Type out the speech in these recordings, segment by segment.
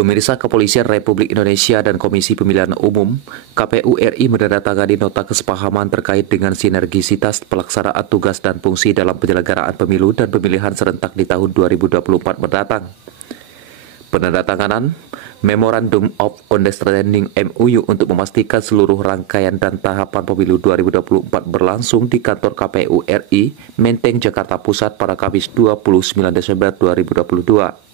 Pemirsa, Kepolisian Republik Indonesia dan Komisi Pemilihan Umum (KPU RI) menandatangani nota kesepahaman terkait dengan sinergisitas pelaksanaan tugas dan fungsi dalam penyelenggaraan pemilu dan pemilihan serentak di tahun 2024 mendatang. Penandatanganan Memorandum of Understanding MOU untuk memastikan seluruh rangkaian dan tahapan pemilu 2024 berlangsung di kantor KPU RI, Menteng, Jakarta Pusat pada Kamis 29 Desember 2022.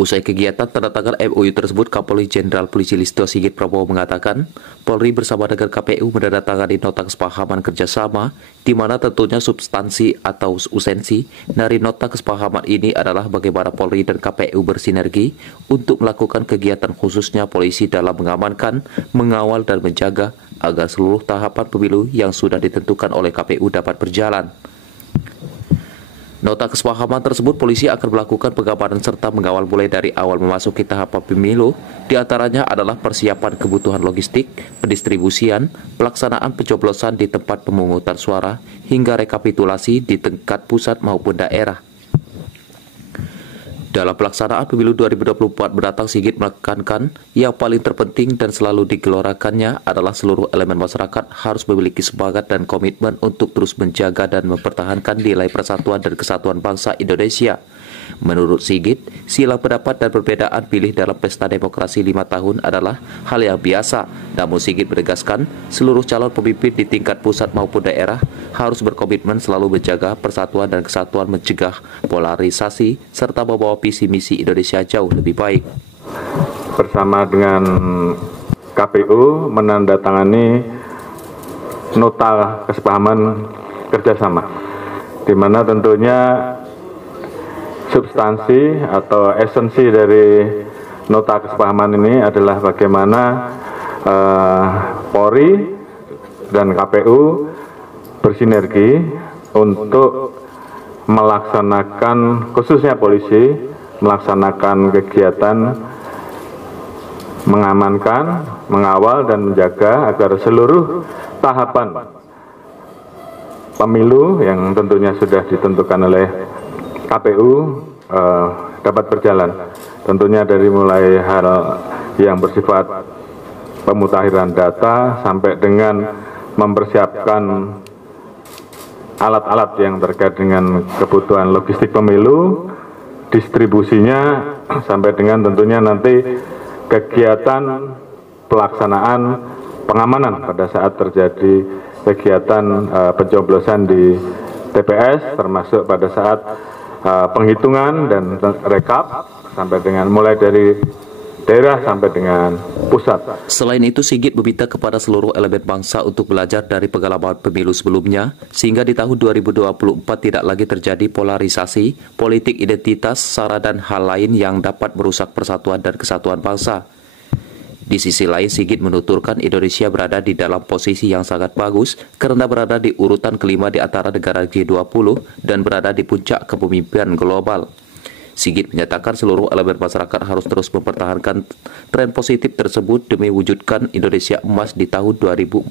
Usai kegiatan tanda tangan MOU tersebut, Kapolri Jenderal Polisi Listio Sigit Prabowo mengatakan, Polri bersama dengan KPU menandatangani nota kesepahaman kerjasama, di mana tentunya substansi atau esensi dari nota kesepahaman ini adalah bagaimana Polri dan KPU bersinergi untuk melakukan kegiatan khususnya polisi dalam mengamankan, mengawal dan menjaga agar seluruh tahapan pemilu yang sudah ditentukan oleh KPU dapat berjalan. Nota kesepahaman tersebut, polisi akan melakukan pengamanan serta mengawal mulai dari awal memasuki tahapan pemilu, diantaranya adalah persiapan kebutuhan logistik, pendistribusian, pelaksanaan pencoblosan di tempat pemungutan suara, hingga rekapitulasi di tingkat pusat maupun daerah. Dalam pelaksanaan pemilu 2024 mendatang, Sigit menekankan yang paling terpenting dan selalu digelorakannya adalah seluruh elemen masyarakat harus memiliki semangat dan komitmen untuk terus menjaga dan mempertahankan nilai persatuan dan kesatuan bangsa Indonesia. Menurut Sigit, silang pendapat dan perbedaan pilih dalam pesta demokrasi 5 tahun adalah hal yang biasa. Namun Sigit menegaskan, seluruh calon pemimpin di tingkat pusat maupun daerah harus berkomitmen selalu menjaga persatuan dan kesatuan, mencegah polarisasi, serta membawa visi misi Indonesia jauh lebih baik. Bersama dengan KPU menandatangani nota kesepahaman kerjasama, di mana tentunya substansi atau esensi dari nota kesepahaman ini adalah bagaimana Polri dan KPU bersinergi untuk melaksanakan, khususnya polisi, melaksanakan kegiatan mengamankan, mengawal dan menjaga agar seluruh tahapan pemilu yang tentunya sudah ditentukan oleh KPU dapat berjalan. Tentunya dari mulai hal yang bersifat pemutakhiran data sampai dengan mempersiapkan alat-alat yang terkait dengan kebutuhan logistik pemilu, distribusinya, sampai dengan tentunya nanti kegiatan pelaksanaan pengamanan pada saat terjadi kegiatan pencoblosan di TPS, termasuk pada saat penghitungan dan rekap, sampai dengan mulai dari daerah sampai dengan pusat. Selain itu, Sigit meminta kepada seluruh elemen bangsa untuk belajar dari pengalaman pemilu sebelumnya, sehingga di tahun 2024 tidak lagi terjadi polarisasi, politik identitas, sara dan hal lain yang dapat merusak persatuan dan kesatuan bangsa. Di sisi lain, Sigit menuturkan Indonesia berada di dalam posisi yang sangat bagus karena berada di urutan kelima di antara negara G20 dan berada di puncak kepemimpinan global. Sigit menyatakan seluruh elemen masyarakat harus terus mempertahankan tren positif tersebut demi wujudkan Indonesia emas di tahun 2045.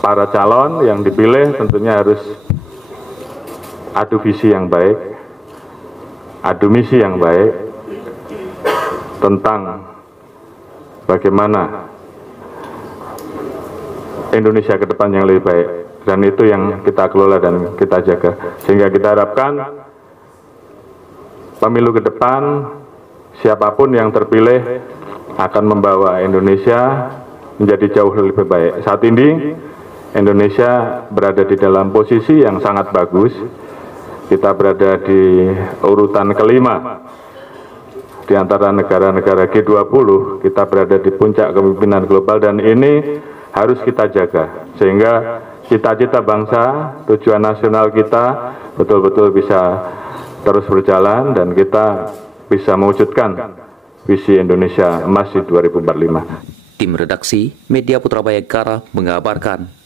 Para calon yang dipilih tentunya harus adu visi yang baik, adu misi yang baik tentang bagaimana Indonesia ke depan yang lebih baik, dan itu yang kita kelola dan kita jaga, sehingga kita harapkan pemilu ke depan siapapun yang terpilih akan membawa Indonesia menjadi jauh lebih baik. Saat ini Indonesia berada di dalam posisi yang sangat bagus. Kita berada di urutan kelima di antara negara-negara G20, kita berada di puncak kepemimpinan global, dan ini harus kita jaga sehingga cita-cita bangsa, tujuan nasional kita betul-betul bisa terus berjalan dan kita bisa mewujudkan visi Indonesia emas di 2045. Tim redaksi Media Putra Bayangkara mengabarkan.